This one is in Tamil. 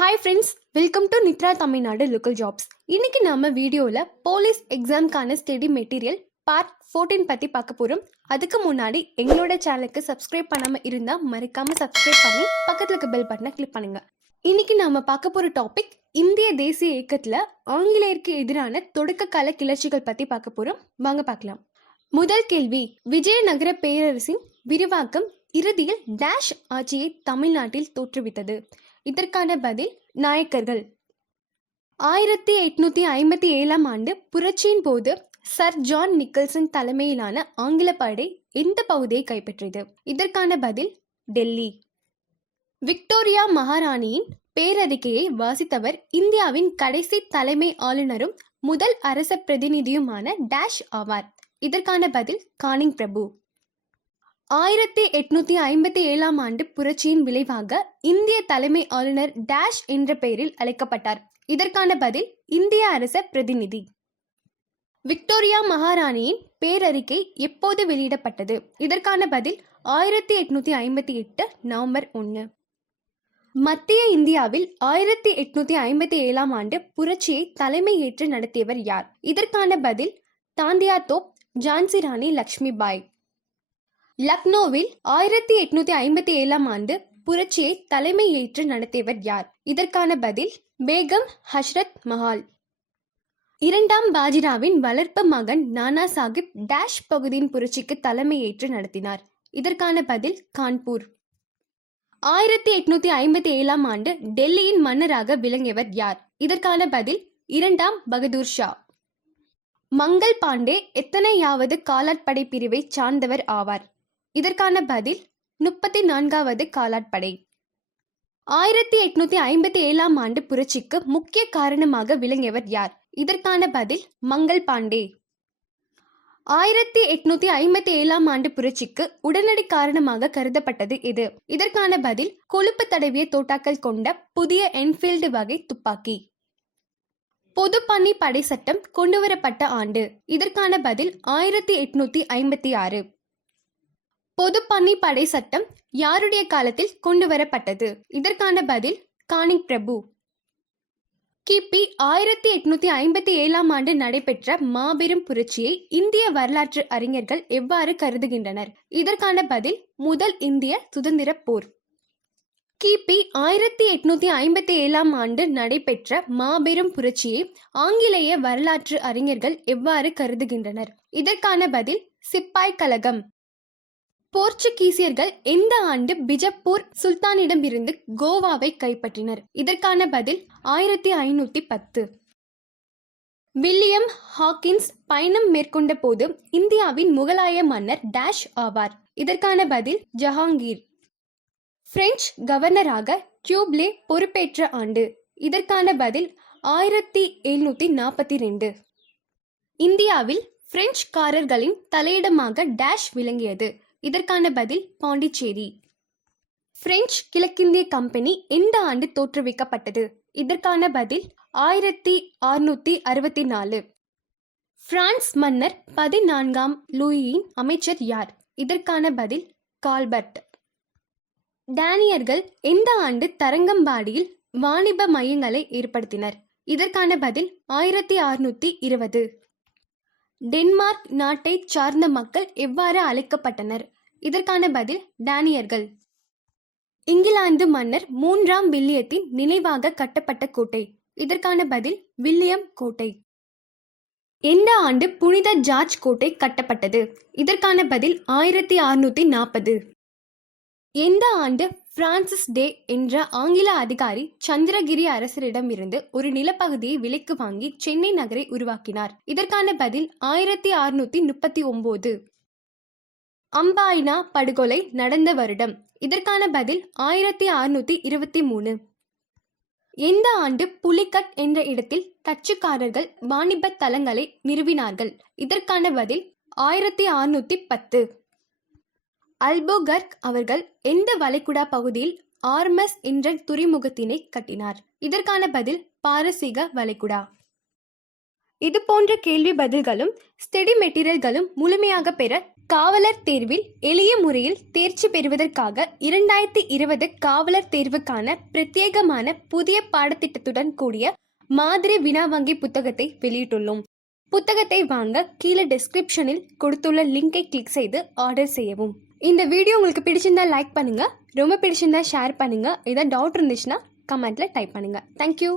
Hi friends welcome to Nithra Tamil Nadu local jobs இன்னைக்கு நம்ம வீடியோவில் போலீஸ் எக்ஸாம்க்கான ஸ்டடி மெட்டீரியல் பார்ட் ஃபோர்டீன் பற்றி பார்க்க போகிறோம் அதுக்கு முன்னாடி எங்களோட சேனலுக்கு சப்ஸ்கிரைப் பண்ணாமல் இருந்தால் மறக்காமல் சப்ஸ்கிரைப் பண்ணி பக்கத்தில் இருக்க பெல் பட்டனை கிளிக் பண்ணுங்க. இன்னைக்கு நாம பார்க்க போகிற டாபிக் இந்திய தேசிய இயக்கத்தில் ஆங்கிலேயருக்கு எதிரான தொடக்க கால கிளர்ச்சிகள் பற்றி பார்க்க போகிறோம் வாங்க பார்க்கலாம். முதல் கேள்வி விஜயநகர பேரரசின் விரிவாக்கம் இறுதியில் டேஷ் ஆட்சியை தமிழ்நாட்டில் தோற்றுவித்தது. இதற்கான பதில் நாயக்கர்கள். ஆயிரத்தி எட்நூத்தி ஐம்பத்தி ஏழாம் ஆண்டு புரட்சியின் போது சர் ஜான் நிக்கல்சன் தலைமையிலான ஆங்கில படை எந்த பகுதியை கைப்பற்றியது? இதற்கான பதில் டெல்லி. விக்டோரியா மகாராணியின் பேரறிக்கையை வாசித்தவர் இந்தியாவின் கடைசி தலைமை ஆளுநரும் முதல் அரச பிரதிநிதியுமான டேஷ் ஆவார். இதற்கான பதில் கானிங் பிரபு. ஆயிரத்தி எட்நூத்தி ஐம்பத்தி ஏழாம் ஆண்டு புரட்சியின் விளைவாக இந்திய தலைமை ஆளுநர் டேஷ் என்ற பெயரில் அழைக்கப்பட்டார். இதற்கான பதில் இந்திய அரச பிரதிநிதி. விக்டோரியா மகாராணியின் பேரறிக்கை எப்போது வெளியிடப்பட்டது? இதற்கான பதில் ஆயிரத்தி எட்நூத்தி ஐம்பத்தி எட்டு நவம்பர் ஒன்று மத்திய இந்தியாவில் ஆயிரத்தி எட்நூத்தி ஐம்பத்தி ஏழாம் ஆண்டு புரட்சியை தலைமை ஏற்று நடத்தியவர் யார்? இதற்கான பதில் தாந்தியா தோப் ஜான்சி ராணி லக்ஷ்மி பாய் லக்னோவில் ஆயிரத்தி எட்நூத்தி ஐம்பத்தி ஏழாம் ஆண்டு புரட்சியை தலைமை ஏற்று நடத்தியவர் யார்? இதற்கான பதில் பேகம் ஹஷ்ரத் மஹால். இரண்டாம் பாஜிராவின் வளர்ப்பு மகன் நானா சாஹிப் டேஷ் பகுதியின் புரட்சிக்கு தலைமை ஏற்று நடத்தினார். இதற்கான பதில் கான்பூர். ஆயிரத்தி எட்நூத்தி ஐம்பத்தி ஏழாம் ஆண்டு டெல்லியின் மன்னராக விளங்கியவர் யார்? இதற்கான பதில் இரண்டாம் பகதூர் ஷா. மங்கள் பாண்டே எத்தனையாவது காலாட்படை பிரிவை சார்ந்தவர் ஆவார்? இதற்கான பதில் முப்பத்தி நான்காவது காலாட்படை. ஆயிரத்தி எட்நூத்தி ஐம்பத்தி ஏழாம் ஆண்டு புரட்சிக்கு முக்கிய காரணமாக விளங்கியவர் யார்? இதற்கான பதில் மங்கள் பாண்டே. ஆயிரத்தி எட்நூத்தி ஐம்பத்தி ஏழாம் ஆண்டு புரட்சிக்கு உடனடி காரணமாக கருதப்பட்டது இது. இதற்கான பதில் கொழுப்பு தடவிய தோட்டாக்கள் கொண்ட புதிய என்ஃபீல்டு வகை துப்பாக்கி. பொதுப்பணி படை சட்டம் கொண்டுவரப்பட்ட ஆண்டு. இதற்கான பதில் ஆயிரத்தி எட்நூத்தி ஐம்பத்தி ஆறு பொதுப்பணி படை சட்டம் யாருடைய காலத்தில் கொண்டு வரப்பட்டது இதற்கான பதில் கானிங் பிரபு. கிபி ஆயிரத்தி எட்நூத்தி ஐம்பத்தி ஏழாம் ஆண்டு நடைபெற்ற மாபெரும் புரட்சியை இந்திய வரலாற்று அறிஞர்கள் எவ்வாறு கருதுகின்றனர்? இதற்கான பதில் முதல் இந்திய சுதந்திர போர். கிபி ஆயிரத்தி எட்நூத்தி ஐம்பத்தி ஏழாம் ஆண்டு நடைபெற்ற மாபெரும் புரட்சியை ஆங்கிலேய வரலாற்று அறிஞர்கள் எவ்வாறு கருதுகின்றனர்? இதற்கான பதில் சிப்பாய் கழகம். போர்ச்சுகீசியர்கள் எந்த ஆண்டு பிஜப்பூர் சுல்தானிடமிருந்து கோவாவை கைப்பற்றினர்? இதற்கான பதில் ஆயிரத்தி ஐநூத்தி பத்து. வில்லியம் ஹாக்கின்ஸ் பயணம் மேற்கொண்ட போது இந்தியாவின் முகலாய மன்னர் டேஷ் ஆவார். இதற்கான பதில் ஜஹாங்கீர். பிரெஞ்சு கவர்னராக டியூப்லே பொறுப்பேற்ற ஆண்டு. இதற்கான பதில் ஆயிரத்தி எழுநூத்தி நாற்பத்தி ரெண்டு இந்தியாவில் பிரெஞ்சுக்காரர்களின் தலையிடமாக டேஷ் விளங்கியது. இதற்கான பதில் பாண்டிச்சேரி. பிரெஞ்சு கிழக்கிந்திய கம்பெனி எந்த ஆண்டு தோற்றுவிக்கப்பட்டது? இதற்கான பதில் ஆயிரத்தி அறுநூத்தி அறுபத்தி நாலு பிரான்ஸ் மன்னர் பதினான்காம் லூயின் அமைச்சர் யார்? இதற்கான பதில் கால்பர்ட். டேனியர்கள் எந்த ஆண்டு தரங்கம்பாடியில் வாணிப மையங்களை ஏற்படுத்தினர்? இதற்கான பதில் ஆயிரத்தி அறுநூத்தி இருபது. டென்மார்க் நாட்டை சார்ந்த மக்கள் எவ்வாறு அழைக்கப்பட்டனர்? இதற்கான பதில் டேனியர்கள். இங்கிலாந்து மன்னர் மூன்றாம் வில்லியத்தின் நினைவாக கட்டப்பட்ட கோட்டை. இதற்கான பதில் வில்லியம் கோட்டை. எந்த ஆண்டு புனித ஜார்ஜ் கோட்டை கட்டப்பட்டது? இதற்கான பதில் ஆயிரத்தி அறுநூத்தி நாற்பது. எந்த ஆண்டு பிரான்சிஸ் டே என்ற ஆங்கில அதிகாரி சந்திரகிரி அரசரிடமிருந்து ஒரு நிலப்பகுதியை விலைக்கு வாங்கி சென்னை நகரை உருவாக்கினார். இதற்கான பதில் ஆயிரத்தி அறுநூத்தி முப்பத்தி ஒன்பது அம்பாயினா படுகொலை நடந்த வருடம். இதற்கான பதில் ஆயிரத்தி அறுநூத்தி இருபத்தி மூணு. எந்த ஆண்டு புலிகட் என்ற இடத்தில் டச்சுக்காரர்கள் வாணிப தலங்களை நிறுவினார்கள்? இதற்கான பதில் ஆயிரத்தி அறுநூத்தி பத்து. அல்போகர்க் அவர்கள் எந்த வளைகுடா பகுதியில் ஆர்மஸ் என்ற துறைமுகத்தினை கட்டினார்? இதற்கான பதில் பாரசீக வளைகுடா. இது போன்ற கேள்வி பதில்களும் ஸ்டெடி மெட்டீரியல்களும் முழுமையாக பெற காவலர் தேர்வில் எளிய முறையில் தேர்ச்சி பெறுவதற்காக இரண்டாயிரத்தி இருபது காவலர் தேர்வுக்கான பிரத்யேகமான புதிய பாடத்திட்டத்துடன் கூடிய மாதிரி வினா வங்கி புத்தகத்தை வெளியிட்டுள்ளோம். புத்தகத்தை வாங்க கீழே டிஸ்கிரிப்ஷனில் கொடுத்துள்ள லிங்கை கிளிக் செய்து ஆர்டர் செய்யவும். இந்த வீடியோ உங்களுக்கு பிடிச்சிருந்தா லைக் பண்ணுங்கள் ரொம்ப பிடிச்சிருந்தா ஷேர் பண்ணுங்கள் ஏதாவது டவுட் இருந்துச்சுன்னா கமெண்ட்டில் டைப் பண்ணுங்கள் தேங்க்யூ